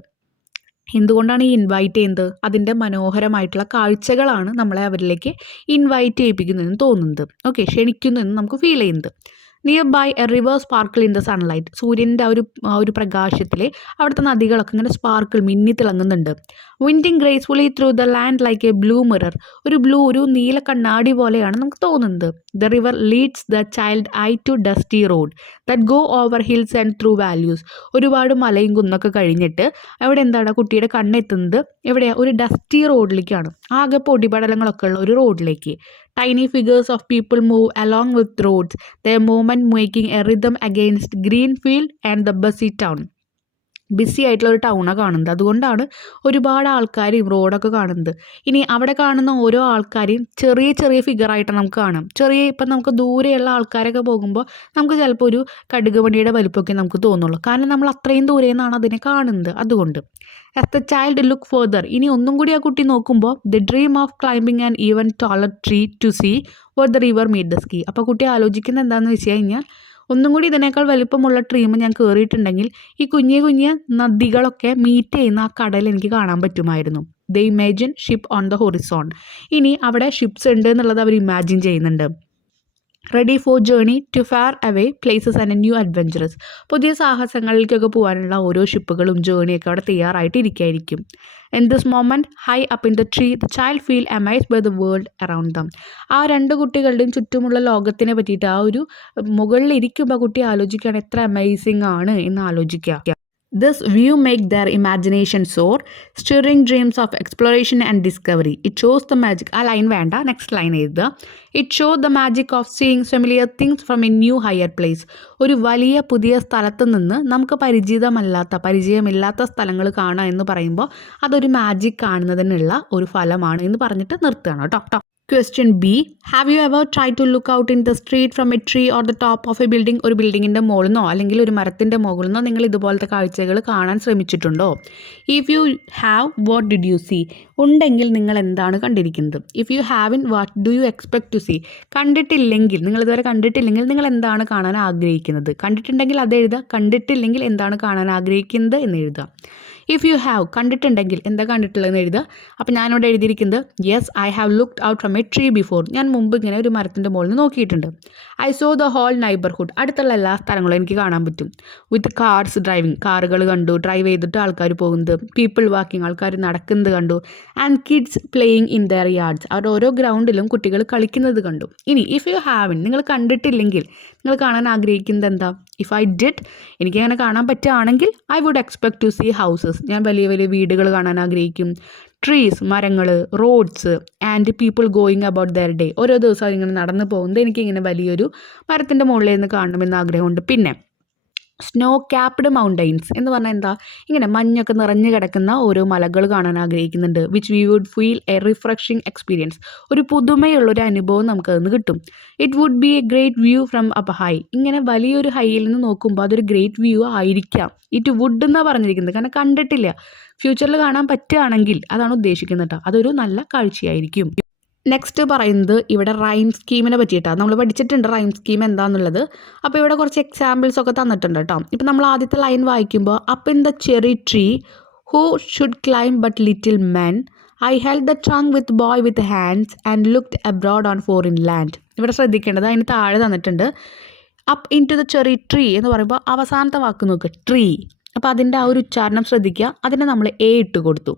എന്തുകൊണ്ടാണ് ഈ ഇൻവൈറ്റ് ചെയ്യുന്നത്? അതിൻ്റെ മനോഹരമായിട്ടുള്ള കാഴ്ചകളാണ് നമ്മളെ അവരിലേക്ക് ഇൻവൈറ്റ് ചെയ്യിപ്പിക്കുന്നതെന്ന് തോന്നുന്നത്. ഓക്കെ, ക്ഷണിക്കുന്നതെന്ന് നമുക്ക് ഫീൽ ചെയ്യുന്നത്. Nearby a river sparkle in the sunlight. സൂര്യൻ്റെ ആ ഒരു പ്രകാശത്തിൽ അവിടുത്തെ നദികളൊക്കെ ഇങ്ങനെ സ്പാർക്കിൾ മിന്നി തിളങ്ങുന്നുണ്ട്. Winding gracefully through the land like a blue mirror. ഒരു നീല കണ്ണാടി പോലെയാണ് നമുക്ക് തോന്നുന്നത്. The river leads the child into dusty road that go over hills and through valleys. ഒരുപാട് മലയും കുന്നൊക്കെ കഴിഞ്ഞിട്ട് അവിടെ എന്താണ് കുട്ടിയുടെ കണ്ണെത്തുന്നത്? എവിടെയാണ്? ഒരു ഡസ്റ്റി റോഡിലേക്കാണ്. ആകെ പൊടിപടലങ്ങളൊക്കെ ഉള്ള ഒരു റോഡിലേക്ക്. Tiny figures of people move along with roads, their movement making a rhythm against green field and the busy town. Busy ആയിട്ടുള്ള ഒരു ടൗണാണ് കാണുന്നത്. അതുകൊണ്ടാണ് ഒരുപാട് ആൾക്കാരെയും റോഡൊക്കെ കാണുന്നത്. ഇനി അവിടെ കാണുന്ന ഓരോ ആൾക്കാരെയും ചെറിയ ചെറിയ ഫിഗറായിട്ട് നമുക്ക് കാണാം. ഇപ്പം നമുക്ക് ദൂരെയുള്ള ആൾക്കാരൊക്കെ പോകുമ്പോൾ നമുക്ക് ചിലപ്പോൾ ഒരു കടുകുമണിയുടെ വലുപ്പമൊക്കെ നമുക്ക് തോന്നുള്ളൂ. കാരണം നമ്മൾ അത്രയും ദൂരെ നിന്നാണ് അതിനെ കാണുന്നത്. അതുകൊണ്ട് as the child look further, ഇനി ഒന്നും കൂടി ആ കുട്ടി നോക്കുമ്പോൾ the dream of climbing an even taller tree to see what the river made the ski. അപ്പോൾ കുട്ടി ആലോചിക്കുന്നത് എന്താണെന്ന് വെച്ച് കഴിഞ്ഞാൽ, ഒന്നും കൂടി ഇതിനേക്കാൾ വലിപ്പമുള്ള ട്രീം ഞാൻ കയറിയിട്ടുണ്ടെങ്കിൽ ഈ കുഞ്ഞിയ നദികളൊക്കെ മീറ്റ് ചെയ്യുന്ന ആ കടൽ എനിക്ക് കാണാൻ പറ്റുമായിരുന്നു. The imagine ship on the horizon. ഇനി അവിടെ ഷിപ്സ് ഉണ്ട് എന്നുള്ളത് അവർ ഇമാജിൻ ചെയ്യുന്നുണ്ട്. Ready for journey to far away places and new adventurous. പുതിയ സാഹസങ്ങളിലേക്കൊക്കെ പോകാനുള്ള ഓരോ ഷിപ്പുകളും ജേർണിയൊക്കെ അവിടെ തയ്യാറായിട്ട് ഇരിക്കുകയായിരിക്കും. In this moment high up in the tree the child feel amazed by the world around them. ആ രണ്ട് കുട്ടികളുടെയും ചുറ്റുമുള്ള ലോകത്തിനെ പറ്റിയിട്ട് ആ ഒരു മുകളിൽ ഇരിക്കുമ്പോൾ കുട്ടി ആലോചിക്കുകയാണ് എത്ര അമേസിങ് ആണ് എന്ന് ആലോചിക്കുക. This view make their imagination soar, stirring dreams of exploration and discovery. It shows the magic. ആ ലൈൻ വേണ്ട, നെക്സ്റ്റ് ലൈൻ എഴുതുക. It show the magic of seeing familiar things from A new higher place. ഒരു വലിയ പുതിയ സ്ഥലത്ത് നിന്ന് നമുക്ക് പരിചയമില്ലാത്ത സ്ഥലങ്ങൾ കാണുക എന്ന് പറയുമ്പോൾ അതൊരു മാജിക് കാണുന്നതിനുള്ള ഒരു ഫലമാണ് എന്ന് പറഞ്ഞിട്ട് നിർത്തുകയാണ് കേട്ടോ. Question B. Have you ever tried to look out in the street from a tree or the top of a building? ഒരു ബിൽഡിങ്ങിൻ്റെ മുകളിൽ നിന്നോ അല്ലെങ്കിൽ ഒരു മരത്തിൻ്റെ മുകളിൽ നിന്നോ നിങ്ങൾ ഇതുപോലത്തെ കാഴ്ചകൾ കാണാൻ ശ്രമിച്ചിട്ടുണ്ടോ? If you have, what did you see? ഉണ്ടെങ്കിൽ നിങ്ങൾ എന്താണ് കണ്ടിരിക്കുന്നത്? If you haven't, what do you expect to see? നിങ്ങൾ ഇതുവരെ കണ്ടിട്ടില്ലെങ്കിൽ നിങ്ങൾ എന്താണ് കാണാൻ ആഗ്രഹിക്കുന്നത്? കണ്ടിട്ടുണ്ടെങ്കിൽ അത് എഴുതുക. കണ്ടിട്ടില്ലെങ്കിൽ എന്താണ് കാണാൻ ആഗ്രഹിക്കുന്നത് എന്ന് എഴുതുക. ഇഫ് യു ഹാവ്, കണ്ടിട്ടുണ്ടെങ്കിൽ എന്താ കണ്ടിട്ടുള്ളതെന്ന് എഴുതുക. അപ്പോൾ ഞാനിവിടെ എഴുതിയിരിക്കുന്നത് yes I have looked out from a tree before. ഞാൻ മുമ്പ് ഇങ്ങനെ ഒരു മരത്തിൻ്റെ മുകളിൽ നിന്ന് നോക്കിയിട്ടുണ്ട്. I saw the whole neighbourhood. അടുത്തുള്ള എല്ലാ സ്ഥലങ്ങളും എനിക്ക് കാണാൻ പറ്റും. വിത്ത് കാർസ് ഡ്രൈവിംഗ്, കാറുകൾ കണ്ടു, ഡ്രൈവ് ചെയ്തിട്ട് ആൾക്കാർ പോകുന്നത്. പീപ്പിൾ വാക്കിംഗ്, ആൾക്കാർ നടക്കുന്നത് കണ്ടു. And kids playing in there yards, അവരുടെ ഓരോ ഗ്രൗണ്ടിലും കുട്ടികൾ കളിക്കുന്നത് കണ്ടു. ഇനി ഇഫ് യു ഹാവിൻ, നിങ്ങൾ കണ്ടിട്ടില്ലെങ്കിൽ നിങ്ങൾ കാണാൻ ആഗ്രഹിക്കുന്നത് എന്താ? ഇഫ് ഐ ഡിഡ്, എനിക്കങ്ങനെ കാണാൻ പറ്റുകയാണെങ്കിൽ I would expect to see houses, ഞാൻ വലിയ വലിയ വീടുകൾ കാണാൻ ആഗ്രഹിക്കും. ട്രീസ്, മരങ്ങൾ, roads and people going about their day, ഓരോ ദിവസം ഇങ്ങനെ നടന്നു പോകുന്നത് എനിക്കിങ്ങനെ വലിയൊരു മരത്തിൻ്റെ മുകളിൽ നിന്ന് കാണണമെന്ന് ആഗ്രഹമുണ്ട്. പിന്നെ സ്നോ ക്യാപ്ഡ് മൗണ്ടെയിൻസ് എന്ന് പറഞ്ഞാൽ എന്താ? ഇങ്ങനെ മഞ്ഞൊക്കെ നിറഞ്ഞു കിടക്കുന്ന ഓരോ മലകൾ കാണാൻ ആഗ്രഹിക്കുന്നുണ്ട്. Which we would feel a refreshing experience, ഒരു പുതുമയുള്ളൊരു അനുഭവം നമുക്കതിന് കിട്ടും. It would be a great view from up high, ഇങ്ങനെ വലിയൊരു ഹൈയിൽ നിന്ന് നോക്കുമ്പോൾ അതൊരു ഗ്രേറ്റ് വ്യൂ ആയിരിക്കാം. ഇറ്റ് വുഡ് എന്നാണ് പറഞ്ഞിരിക്കുന്നത്, കാരണം കണ്ടിട്ടില്ല. ഫ്യൂച്ചറിൽ കാണാൻ പറ്റുകയാണെങ്കിൽ അതാണ് ഉദ്ദേശിക്കുന്നത് കേട്ടോ, അതൊരു നല്ല കാഴ്ചയായിരിക്കും. നെക്സ്റ്റ് പറയുന്നത് ഇവിടെ റൈം സ്കീമിനെ പറ്റിയിട്ടാണ്. നമ്മൾ പഠിച്ചിട്ടുണ്ട് റൈം സ്കീം എന്താണെന്നുള്ളത്. അപ്പോൾ ഇവിടെ കുറച്ച് എക്സാമ്പിൾസ് ഒക്കെ തന്നിട്ടുണ്ട് കേട്ടോ. ഇപ്പം നമ്മൾ ആദ്യത്തെ ലൈൻ വായിക്കുമ്പോൾ up in the cherry tree who should climb but little men, I held the trunk with boy with hands and looked abroad on foreign land. ഇവിടെ ശ്രദ്ധിക്കേണ്ടത് അതിന് താഴെ തന്നിട്ടുണ്ട് up in to the cherry tree എന്ന് പറയുമ്പോൾ അവസാനത്തെ വാക്ക് നോക്ക്, tree. അപ്പോൾ അതിൻ്റെ ആ ഒരു ഉച്ചാരണം ശ്രദ്ധിക്കുക. അതിനെ നമ്മൾ എ ഇട്ട് കൊടുത്തു.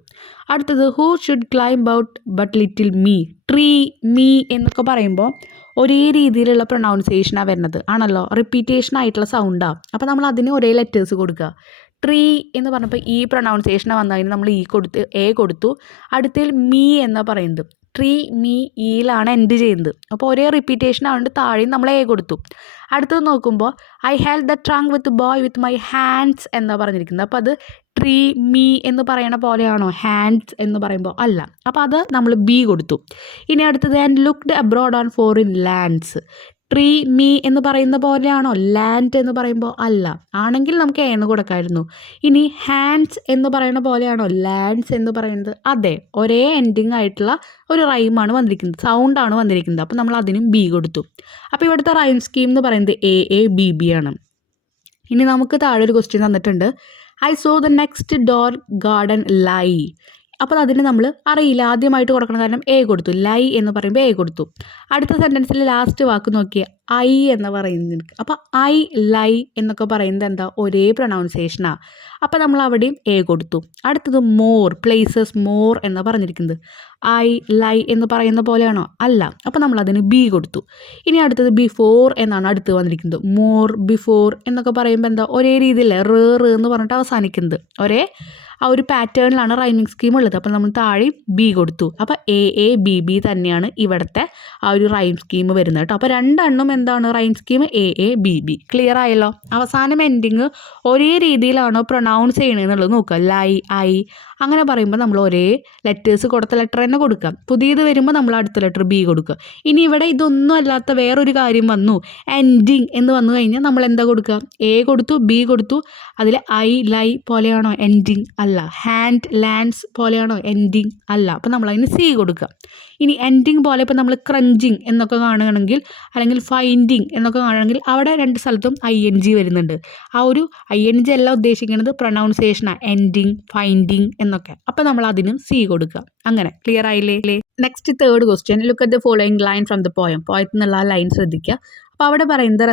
അടുത്തത് who should climb out but little me, tree, me എന്നൊക്കെ പറയുമ്പോൾ ഒരേ രീതിയിലുള്ള പ്രൊനൗൺസിയേഷനാണ് വരുന്നത് ആണല്ലോ, റിപ്പീറ്റേഷൻ ആയിട്ടുള്ള സൗണ്ടാണ്. അപ്പോൾ നമ്മൾ അതിന് ഒരേ ലെറ്റേഴ്സ് കൊടുക്കുക. ട്രീ എന്ന് പറഞ്ഞപ്പോൾ ഈ പ്രൊനൗൺസിയേഷനാണ് വന്നതിന് നമ്മൾ ഈ കൊടുത്ത് എ കൊടുത്തു. അടുത്തതിൽ മീ എന്നാണ് പറയുന്നത്. ട്രീ, മീ, ഈയിലാണ് എൻഡ് ചെയ്യുന്നത്. അപ്പോൾ ഒരേ റിപ്പീറ്റേഷൻ ആയതുകൊണ്ട് താഴെയും നമ്മൾ എ കൊടുത്തു. അടുത്തത് നോക്കുമ്പോൾ I held the trunk with boy with my hands എന്നാണ് പറഞ്ഞിരിക്കുന്നത്. അപ്പോൾ അത് ട്രീ മീ എന്ന് പറയണ പോലെയാണോ ഹാൻഡ്സ് എന്ന് പറയുമ്പോൾ? അല്ല. അപ്പോൾ അത് നമ്മൾ ബി കൊടുത്തു. ഇനി അടുത്തത് and looked abroad on foreign lands. Tree me എന്ന് പറയുന്ന പോലെയാണോ ലാൻഡ് എന്ന് പറയുമ്പോൾ? അല്ല. ആണെങ്കിൽ നമുക്ക് എ എന്ന് കൊടുക്കാമായിരുന്നു. ഇനി ഹാൻഡ്സ് എന്ന് പറയുന്ന പോലെയാണോ ലാൻഡ്സ് എന്ന് പറയുന്നത്? അതെ. ഒരേ എൻഡിങ് ആയിട്ടുള്ള ഒരു റൈമാണ് വന്നിരിക്കുന്നത്, സൗണ്ടാണ് വന്നിരിക്കുന്നത്. അപ്പോൾ നമ്മൾ അതിനും ബി കൊടുത്തു. അപ്പോൾ ഇവിടുത്തെ റൈം സ്കീം എന്ന് പറയുന്നത് AABB ആണ്. ഇനി നമുക്ക് താഴെ ഒരു ക്വസ്റ്റ്യൻ തന്നിട്ടുണ്ട്. I saw the next door garden lie. അപ്പോൾ അതിന് നമ്മൾ അറിയില്ല, ആദ്യമായിട്ട് കൊടുക്കണം, കാരണം എ കൊടുത്തു. ലൈ എന്ന് പറയുമ്പോൾ എ കൊടുത്തു. അടുത്ത സെൻറ്റൻസിൽ ലാസ്റ്റ് വാക്ക് നോക്കിയാൽ ഐ എന്ന് പറയുന്നത്. അപ്പോൾ ഐ ലൈ എന്നൊക്കെ പറയുന്നത് എന്താ? ഒരേ പ്രൊനൗൺസിയേഷനാണ്. അപ്പോൾ നമ്മൾ അവിടെയും എ കൊടുത്തു. അടുത്തത് മോർ, പ്ലേസസ് മോർ എന്ന് പറഞ്ഞിരിക്കുന്നത്. ഐ ലൈ എന്ന് പറയുന്ന പോലെയാണോ? അല്ല. അപ്പോൾ നമ്മൾ അതിന് ബി കൊടുത്തു. ഇനി അടുത്തത് ബിഫോർ എന്നാണ് അടുത്ത് വന്നിരിക്കുന്നത്. മോർ, ബിഫോർ എന്നൊക്കെ പറയുമ്പോൾ എന്താ? ഒരേ രീതിയിലല്ലേ റേ എന്ന് പറഞ്ഞിട്ട് അവസാനിക്കുന്നത്. ഒരേ ആ ഒരു പാറ്റേണിലാണ് റൈമിംഗ് സ്കീം ഉള്ളത്. അപ്പോൾ നമ്മൾ താഴെ ബി കൊടുത്തു. അപ്പോൾ AABB തന്നെയാണ് ഇവിടുത്തെ ആ ഒരു റൈം സ്കീം വരുന്നത് കേട്ടോ. അപ്പോൾ രണ്ടെണ്ണം എന്താണ് റൈം സ്കീം? AABB. ക്ലിയർ ആയല്ലോ? അവസാനം എൻഡിങ് ഒരേ രീതിയിലാണോ പ്രൊനൗൺസ് ചെയ്യണമെന്നുള്ളത് നോക്കുക. ലൈ, ഐ അങ്ങനെ പറയുമ്പോൾ നമ്മൾ ഒരേ ലെറ്റേഴ്സ് കൊടുത്ത ലെറ്റർ തന്നെ കൊടുക്കുക. പുതിയത് വരുമ്പോൾ നമ്മൾ അടുത്ത ലെറ്റർ ബി കൊടുക്കുക. ഇനി ഇവിടെ ഇതൊന്നും അല്ലാത്ത വേറൊരു കാര്യം വന്നു, എൻഡിങ് എന്ന് വന്നു കഴിഞ്ഞാൽ നമ്മൾ എന്താ കൊടുക്കുക? എ കൊടുത്തു, ബി കൊടുത്തു. അതിൽ ഐ ലൈ പോലെയാണോ? എൻഡിങ് അല്ല. ഹാൻഡ് ലാൻഡ്സ് പോലെയാണോ? എൻഡിങ് അല്ല. അപ്പോൾ നമ്മൾ അതിന് സി കൊടുക്കുക. ഇനി എൻഡിങ് പോലെ ഇപ്പോൾ നമ്മൾ ക്രഞ്ചിങ് എന്നൊക്കെ കാണുകയാണെങ്കിൽ, അല്ലെങ്കിൽ ഫൈൻഡിങ് എന്നൊക്കെ കാണുകയാണെങ്കിൽ അവിടെ രണ്ട് സ്ഥലത്തും ING വരുന്നുണ്ട്. ആ ഒരു ING അല്ല ഉദ്ദേശിക്കുന്നത്, പ്രൊനൗൺസിയേഷനാണ്. എൻഡിങ്, ഫൈൻഡിങ് എന്നൊക്കെ. അപ്പോൾ നമ്മൾ അതിനും സി കൊടുക്കുക. അങ്ങനെ ക്ലിയർ ആയില്ലേ? Next third question. Look at the following line from the poem. പോയത്തിൽ നിന്നുള്ള ആ ലൈൻ ശ്രദ്ധിക്കുക. അപ്പോൾ അവിടെ പറയുന്നത്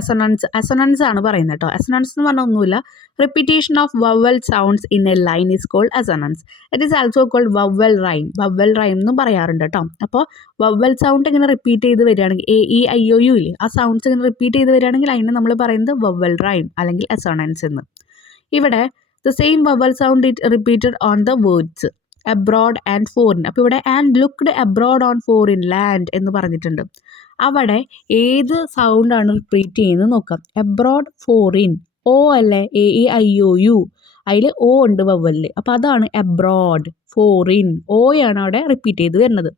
അസൊണൻസ് ആണ് പറയുന്നത് കേട്ടോ. അസൊണൻസ് എന്ന് പറഞ്ഞാൽ ഒന്നുമില്ല, repetition of vowel sounds in a line is called assonance. It is also called vowel rhyme. Vowel rhyme എന്നും പറയാറുണ്ട് കേട്ടോ. അപ്പോൾ വവൽ സൗണ്ട് ഇങ്ങനെ റിപ്പീറ്റ് ചെയ്ത് വരികയാണെങ്കിൽ, AEIOU ഇല്ലേ, ആ സൗണ്ട്സ് ഇങ്ങനെ റിപ്പീറ്റ് ചെയ്ത് വരികയാണെങ്കിൽ അതിന് നമ്മൾ പറയുന്നത് വവൽ റൈം അല്ലെങ്കിൽ അസൊണൻസ് എന്ന്. ഇവിടെ the same vowel sound it repeated on the words abroad and foreign. അപ്പോൾ ഇവിടെ and looked abroad on foreign land എന്ന് പറഞ്ഞിട്ടുണ്ട്. അവിടെ ഏത് സൗണ്ടാണ് റിപ്പീറ്റ് ചെയ്യുന്നത് നോക്കാം. അബ്രോഡ്, ഫോറിൻ, O അല്ലേ, AEIOU, അതിൽ O ഉണ്ട് വവ്വലിൽ. അപ്പോൾ അതാണ് അബ്രോഡ്, ഫോറിൻ, ഓയാണ് അവിടെ റിപ്പീറ്റ് ചെയ്ത് വരുന്നത്.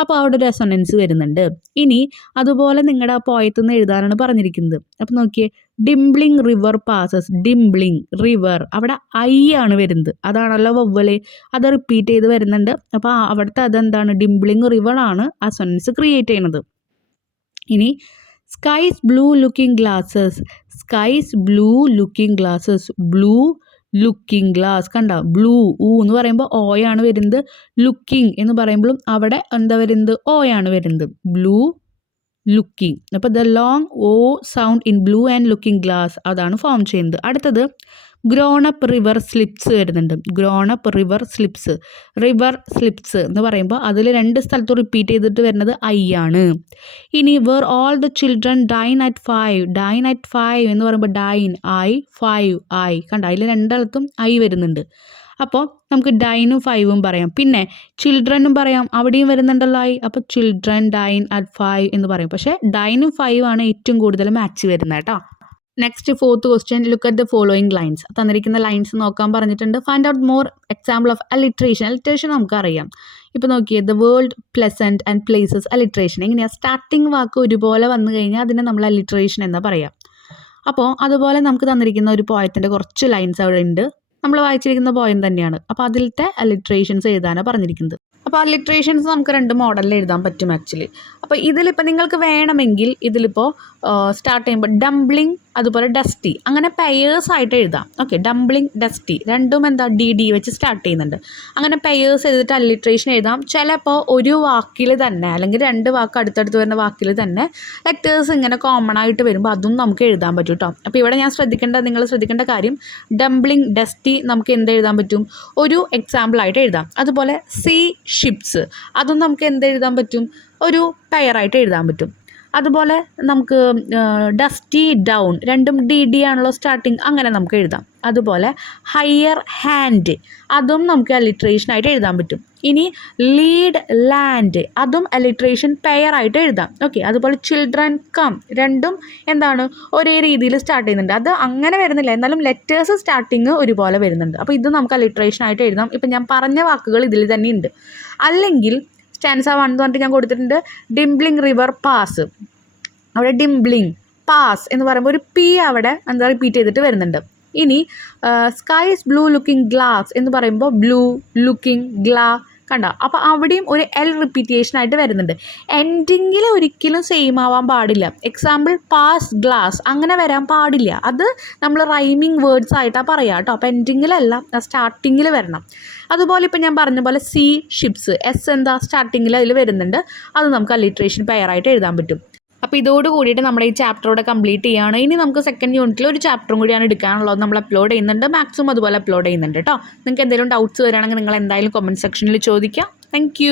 അപ്പോൾ അവിടെ ഒരു റെസൊണൻസ് വരുന്നുണ്ട്. ഇനി അതുപോലെ നിങ്ങളുടെ ആ പോയത്തിൽ നിന്ന് എഴുതാനാണ് പറഞ്ഞിരിക്കുന്നത്. അപ്പോൾ നോക്കിയേ, ഡിംബ്ലിങ് റിവർ പാസസ്. ഡിംബ്ലിങ് റിവർ, അവിടെ ഐ ആണ് വരുന്നത്, അതാണല്ലോ വവ്വല്, അത് റിപ്പീറ്റ് ചെയ്ത് വരുന്നുണ്ട്. അപ്പോൾ അവിടുത്തെ അതെന്താണ്? ഡിംബ്ലിങ് റിവർ ആണ് അസൊണൻസ് ക്രിയേറ്റ് ചെയ്യുന്നത്. ഇനി skies blue looking glasses. Skies blue looking glasses. Blue looking glass, കണ്ട? ബ്ലൂ എന്ന് പറയുമ്പോൾ ഓയാണ് വരുന്നത്. ലുക്കിംഗ് എന്ന് പറയുമ്പോഴും അവിടെ എന്താ വരുന്നത്? ഓയാണ് വരുന്നത്. Blue looking. അപ്പോൾ the long O sound in blue and looking glass അതാണ് ഫോം ചെയ്യുന്നത്. അടുത്തത് ഗ്രോൺ അപ്പ് റിവർ സ്ലിപ്സ് വരുന്നുണ്ട്. Grown up river slips. River slips എന്ന് പറയുമ്പോൾ അതിൽ രണ്ട് സ്ഥലത്തും റിപ്പീറ്റ് ചെയ്തിട്ട് വരുന്നത് ഐ ആണ്. ഇനി where all the children dine at 5. Dine at 5 എന്ന് പറയുമ്പോൾ ഡൈൻ, ഐ, 5, ഐ, കണ്ട? അതിൽ രണ്ടിടത്തും ഐ വരുന്നുണ്ട്. അപ്പോൾ നമുക്ക് ഡൈനും 5ഉം പറയാം. പിന്നെ ചിൽഡ്രനും പറയാം, അവിടെയും വരുന്നുണ്ടല്ലോ ഐ. അപ്പോൾ ചിൽഡ്രൻ ഡൈൻ അറ്റ് 5 എന്ന് പറയും. പക്ഷേ ഡൈനും 5 ആണ് ഏറ്റവും കൂടുതൽ മാച്ച് വരുന്നത് കേട്ടോ. Next fourth question. Look at the following lines. തന്നിരിക്കുന്ന ലൈൻസ് നോക്കാൻ പറഞ്ഞിട്ടുണ്ട്. Find out more example of alliteration. Alliteration നമുക്കറിയാം. ഇപ്പോൾ നോക്കിയേ, the world pleasant and places. Alliteration എങ്ങനെയാണ്? സ്റ്റാർട്ടിങ് വാക്ക് ഒരുപോലെ വന്നു കഴിഞ്ഞാൽ അതിനെ നമ്മൾ അലിട്രേഷൻ എന്ന് പറയാം. അപ്പോൾ അതുപോലെ നമുക്ക് തന്നിരിക്കുന്ന ഒരു പോയത്തിൻ്റെ കുറച്ച് ലൈൻസ് അവിടെ ഉണ്ട്. നമ്മൾ വായിച്ചിരിക്കുന്ന പോയം തന്നെയാണ്. അപ്പോൾ അതിലത്തെ അലിട്രേഷൻസ് എഴുതാനാണ് പറഞ്ഞിരിക്കുന്നത്. അപ്പോൾ അലിട്രേഷൻസ് നമുക്ക് രണ്ട് മോഡലിൽ എഴുതാൻ പറ്റും ആക്ച്വലി. അപ്പോൾ ഇതിലിപ്പോൾ നിങ്ങൾക്ക് വേണമെങ്കിൽ ഇതിലിപ്പോൾ സ്റ്റാർട്ട് ചെയ്യുമ്പോൾ ഡംപ്ലിംഗ് അതുപോലെ ഡസ്റ്റി അങ്ങനെ പെയേഴ്സ് ആയിട്ട് എഴുതാം. ഓക്കെ, ഡംപ്ലിംഗ്, ഡസ്റ്റി രണ്ടും എന്താ DD വെച്ച് സ്റ്റാർട്ട് ചെയ്യുന്നുണ്ട്. അങ്ങനെ പെയേഴ്സ് എഴുതിയിട്ട് അലിട്രേഷൻ എഴുതാം. ചിലപ്പോൾ ഒരു വാക്കിൽ തന്നെ അല്ലെങ്കിൽ രണ്ട് വാക്ക് അടുത്തടുത്ത് വരുന്ന വാക്കിൽ തന്നെ ലെറ്റേഴ്സ് ഇങ്ങനെ കോമൺ ആയിട്ട് വരുമ്പോൾ അതും നമുക്ക് എഴുതാൻ പറ്റും കേട്ടോ. അപ്പോൾ ഇവിടെ നിങ്ങൾ ശ്രദ്ധിക്കേണ്ട കാര്യം, ഡംപ്ലിംഗ്, ഡസ്റ്റി നമുക്ക് എന്ത് എഴുതാൻ പറ്റും? ഒരു എക്സാമ്പിളായിട്ട് എഴുതാം. അതുപോലെ സീ ഷിപ്സ്, അതും നമുക്ക് എന്ത് എഴുതാൻ പറ്റും? ഒരു പെയറായിട്ട് എഴുതാൻ പറ്റും. അതുപോലെ നമുക്ക് ഡസ്റ്റി ഡൗൺ, രണ്ടും ഡി ആണല്ലോ സ്റ്റാർട്ടിങ്, അങ്ങനെ നമുക്ക് എഴുതാം. അതുപോലെ ഹയർ ഹാൻഡ്, അതും നമുക്ക് അലിട്രേഷനായിട്ട് എഴുതാൻ പറ്റും. ഇനി ലീഡ് ലാൻഡ്, അതും അലിട്രേഷൻ പെയർ ആയിട്ട് എഴുതാം. ഓക്കെ. അതുപോലെ ചിൽഡ്രൻ കം, രണ്ടും എന്താണ് ഒരേ രീതിയിൽ സ്റ്റാർട്ട് ചെയ്യുന്നുണ്ട്. അത് അങ്ങനെ വരുന്നില്ല, എന്നാലും ലെറ്റേഴ്സ് സ്റ്റാർട്ടിങ് ഒരുപോലെ വരുന്നുണ്ട്. അപ്പോൾ ഇത് നമുക്ക് അലിട്രേഷനായിട്ട് എഴുതാം. ഇപ്പം ഞാൻ പറഞ്ഞ വാക്കുകൾ ഇതിൽ തന്നെ ഉണ്ട്. അല്ലെങ്കിൽ സ്റ്റാൻസ 1 എന്ന് പറഞ്ഞിട്ട് ഞാൻ കൊടുത്തിട്ടുണ്ട് ഡിംബ്ലിങ് റിവർ പാസ്. അവിടെ ഡിംബ്ലിങ് പാസ് എന്ന് പറയുമ്പോൾ ഒരു പി അവിടെ എന്താ റിപ്പീറ്റ് ചെയ്തിട്ട് വരുന്നുണ്ട്. ഇനി സ്കൈസ് ബ്ലൂ ലുക്കിംഗ് ഗ്ലാസ് എന്ന് പറയുമ്പോൾ ബ്ലൂ ലുക്കിംഗ് ഗ്ലാ, കണ്ട. അപ്പോൾ അവിടെയും ഒരു എൽ റിപ്പീറ്റേഷൻ ആയിട്ട് വരുന്നുണ്ട്. എൻഡിങ്ങിൽ ഒരിക്കലും സെയിം ആവാൻ പാടില്ല. എക്സാമ്പിൾ പാസ് ഗ്ലാസ്, അങ്ങനെ വരാൻ പാടില്ല. അത് നമ്മൾ റൈമിങ് വേർഡ്സ് ആയിട്ടാണ് പറയുക കേട്ടോ. അപ്പോൾ എൻഡിങ്ങിലല്ല, സ്റ്റാർട്ടിങ്ങിൽ വരണം. അതുപോലെ ഇപ്പം ഞാൻ പറഞ്ഞ പോലെ സീ ഷിപ്സ്, എസ് എന്താ സ്റ്റാർട്ടിങ്ങിൽ അതിൽ വരുന്നുണ്ട്. അത് നമുക്ക് അലിട്രേഷൻ പെയറായിട്ട് എഴുതാൻ പറ്റും. അപ്പോൾ ഇതോട് കൂടിയിട്ട് നമ്മുടെ ഈ ചാപ്റ്ററോടെ കംപ്ലീറ്റ് ചെയ്യുകയാണ്. ഇനി നമുക്ക് സെക്കൻഡ് യൂണിറ്റിൽ ഒരു ചാപ്റ്ററും കൂടിയാണ് എടുക്കാനുള്ളത്. നമ്മൾ അപ്ലോഡ് ചെയ്യുന്നുണ്ട്, മാത്സും അതുപോലെ അപ്ലോഡ് ചെയ്യുന്നുണ്ട് കേട്ടോ. നിങ്ങൾക്ക് എന്തെങ്കിലും ഡൗട്ട്സ് വരികയാണെങ്കിൽ നിങ്ങൾ എന്തായാലും കമൻറ്റ് സെക്ഷനിൽ ചോദിക്കുക. താങ്ക്